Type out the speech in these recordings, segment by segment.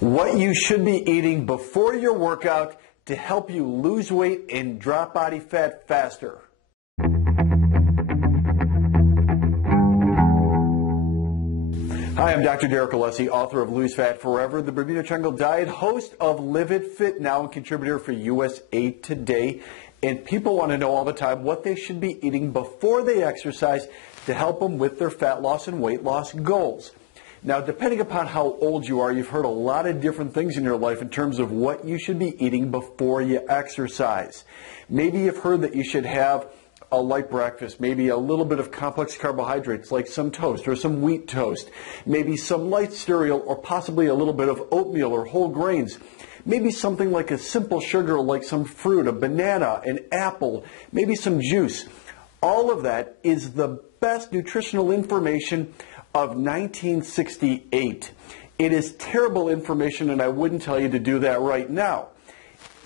What you should be eating before your workout to help you lose weight and drop body fat faster. Hi, I'm Dr. Derek Alessi, author of Lose Fat Forever, the Bermuda Triangle Diet, host of Live It Fit Now, and contributor for USA Today. And people want to know all the time what they should be eating before they exercise to help them with their fat loss and weight loss goals. Now, depending upon how old you are, you've heard a lot of different things in your life in terms of what you should be eating before you exercise. Maybe you've heard that you should have a light breakfast, maybe a little bit of complex carbohydrates like some toast or some wheat toast, maybe some light cereal or possibly a little bit of oatmeal or whole grains, maybe something like a simple sugar like some fruit, a banana, an apple, maybe some juice. All of that is the best nutritional information of 1968. It is terrible information, and I wouldn't tell you to do that right now.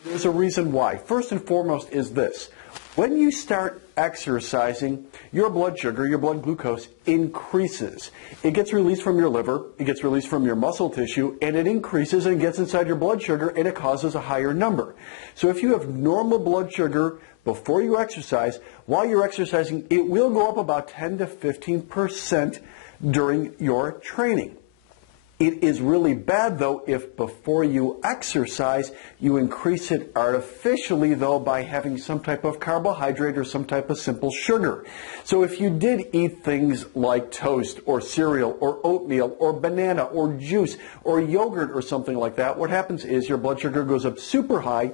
There's a reason why. First and foremost is this. When you start exercising, your blood sugar, your blood glucose increases. It gets released from your liver, it gets released from your muscle tissue, and it increases and gets inside your blood sugar, and it causes a higher number. So if you have normal blood sugar before you exercise, while you're exercising, it will go up about 10 to 15% during your training. It is really bad, though, if before you exercise, you increase it artificially, though, by having some type of carbohydrate or some type of simple sugar. So if you did eat things like toast or cereal or oatmeal or banana or juice or yogurt or something like that, what happens is your blood sugar goes up super high.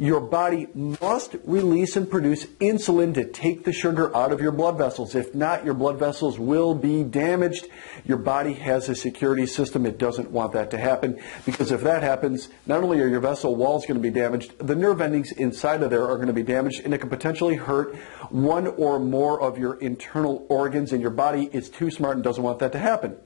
Your body must release and produce insulin to take the sugar out of your blood vessels. If not, your blood vessels will be damaged. Your body has a security system. It doesn't want that to happen, because if that happens, not only are your vessel walls going to be damaged, the nerve endings inside of there are going to be damaged, and it can potentially hurt one or more of your internal organs, and your body is too smart and doesn't want that to happen.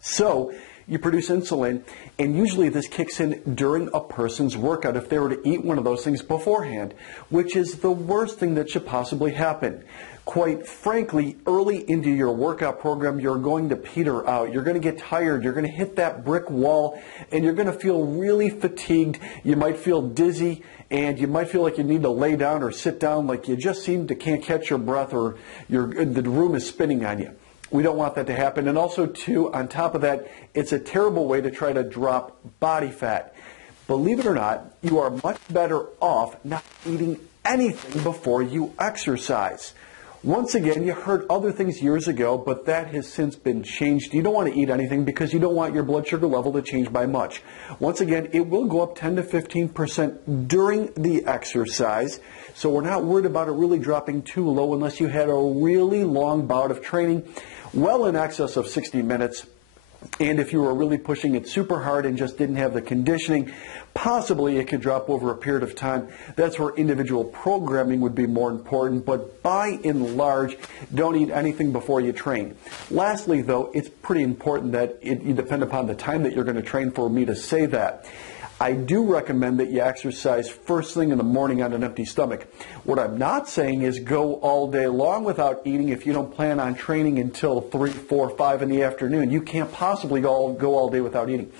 So you produce insulin, and usually this kicks in during a person's workout if they were to eat one of those things beforehand, which is the worst thing that should possibly happen. Quite frankly, early into your workout program, you're going to peter out. You're going to get tired. You're going to hit that brick wall, and you're going to feel really fatigued. You might feel dizzy, and you might feel like you need to lay down or sit down, like you just can't catch your breath, or the room is spinning on you. We don't want that to happen. And also, too, on top of that, it's a terrible way to try to drop body fat. Believe it or not, you are much better off not eating anything before you exercise. Once again, you heard other things years ago, but that has since been changed. You don't want to eat anything because you don't want your blood sugar level to change by much. Once again, it will go up 10 to 15% during the exercise, so we're not worried about it really dropping too low unless you had a really long bout of training, well in excess of 60 minutes. And if you were really pushing it super hard and just didn't have the conditioning, possibly it could drop over a period of time. That's where individual programming would be more important, but by and large, don't eat anything before you train. Lastly, though, it's pretty important that you depend upon the time that you're going to train for me to say that. I do recommend that you exercise first thing in the morning on an empty stomach. What I'm not saying is go all day long without eating if you don't plan on training until 3, 4, 5 in the afternoon. You can't possibly go all day without eating.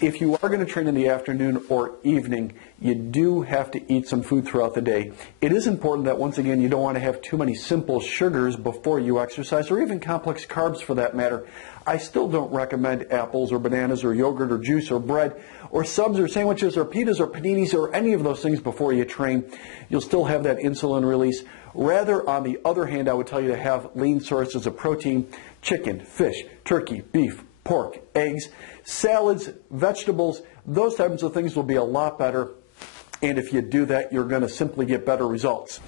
If you are going to train in the afternoon or evening, you do have to eat some food throughout the day. It is important that, once again, you don't want to have too many simple sugars before you exercise, or even complex carbs for that matter. I still don't recommend apples or bananas or yogurt or juice or bread or subs or sandwiches or pitas or paninis or any of those things before you train. You'll still have that insulin release. Rather, on the other hand, I would tell you to have lean sources of protein: chicken, fish, turkey, beef, pork, eggs, salads, vegetables. Those types of things will be a lot better. And if you do that, you're going to simply get better results.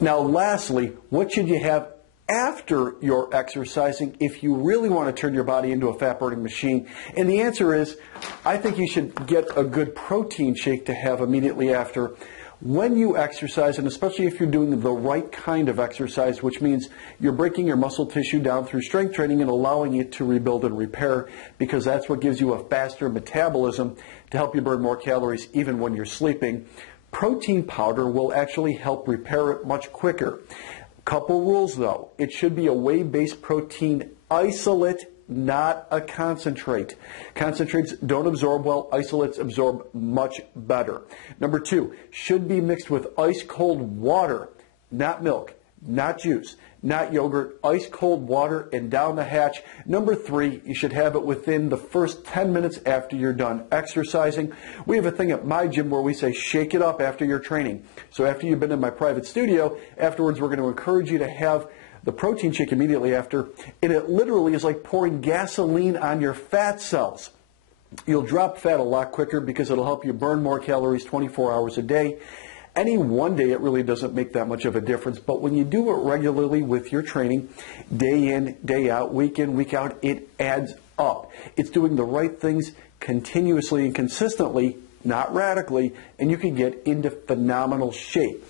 Now, lastly, what should you have after you're exercising if you really want to turn your body into a fat-burning machine? And the answer is, I think you should get a good protein shake to have immediately after. When you exercise, and especially if you're doing the right kind of exercise, which means you're breaking your muscle tissue down through strength training and allowing it to rebuild and repair, because that's what gives you a faster metabolism to help you burn more calories even when you're sleeping, protein powder will actually help repair it much quicker. Couple rules, though. It should be a whey-based protein isolate not a concentrate. Concentrates don't absorb well. Isolates absorb much better. Number 2, should be mixed with ice cold water, not milk, not juice, not yogurt, ice cold water and down the hatch. Number 3, you should have it within the first 10 minutes after you're done exercising. We have a thing at my gym where we say shake it up after your training. So after you've been in my private studio, afterwards we're going to encourage you to have the protein shake immediately after, and it literally is like pouring gasoline on your fat cells. You'll drop fat a lot quicker because it'll help you burn more calories 24 hours a day. Any one day, it really doesn't make that much of a difference, but when you do it regularly with your training, day in, day out, week in, week out, it adds up. It's doing the right things continuously and consistently, not radically, and you can get into phenomenal shape.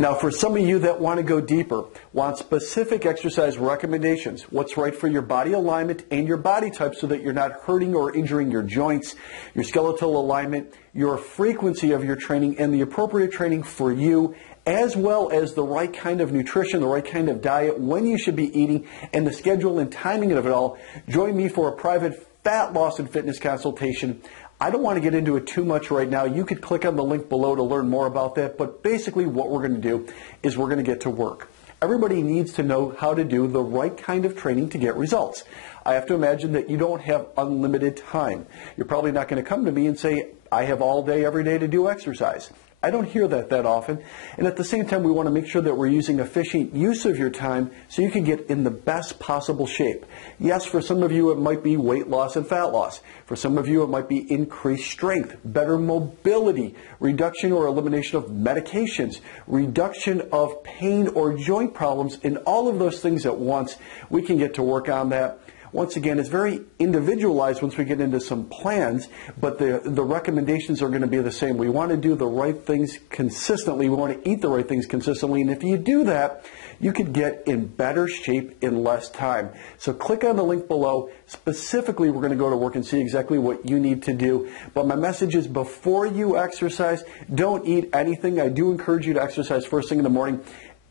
Now, for some of you that want to go deeper, want specific exercise recommendations, what's right for your body alignment and your body type so that you're not hurting or injuring your joints, your skeletal alignment, your frequency of your training, and the appropriate training for you, as well as the right kind of nutrition, the right kind of diet, when you should be eating, and the schedule and timing of it all, join me for a private fat loss and fitness consultation. I don't want to get into it too much right now. You could click on the link below to learn more about that, but basically what we're going to do is we're going to get to work. Everybody needs to know how to do the right kind of training to get results. I have to imagine that you don't have unlimited time. You're probably not going to come to me and say, I have all day, every day to do exercise. I don't hear that often. And at the same time, we want to make sure that we're using efficient use of your time so you can get in the best possible shape. Yes, for some of you, it might be weight loss and fat loss. For some of you, it might be increased strength, better mobility, reduction or elimination of medications, reduction of pain or joint problems, and all of those things at once. We can get to work on that. Once again, it's very individualized once we get into some plans, but the recommendations are going to be the same. We want to do the right things consistently. We want to eat the right things consistently. And if you do that, you could get in better shape in less time. So click on the link below. Specifically, we're going to go to work and see exactly what you need to do. But my message is before you exercise, don't eat anything. I do encourage you to exercise first thing in the morning.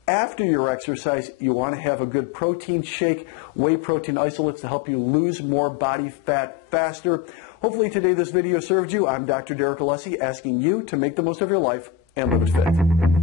After your exercise, you want to have a good protein shake, whey protein isolates to help you lose more body fat faster. Hopefully today this video served you. I'm Dr. Derek Alessi asking you to make the most of your life and live it fit.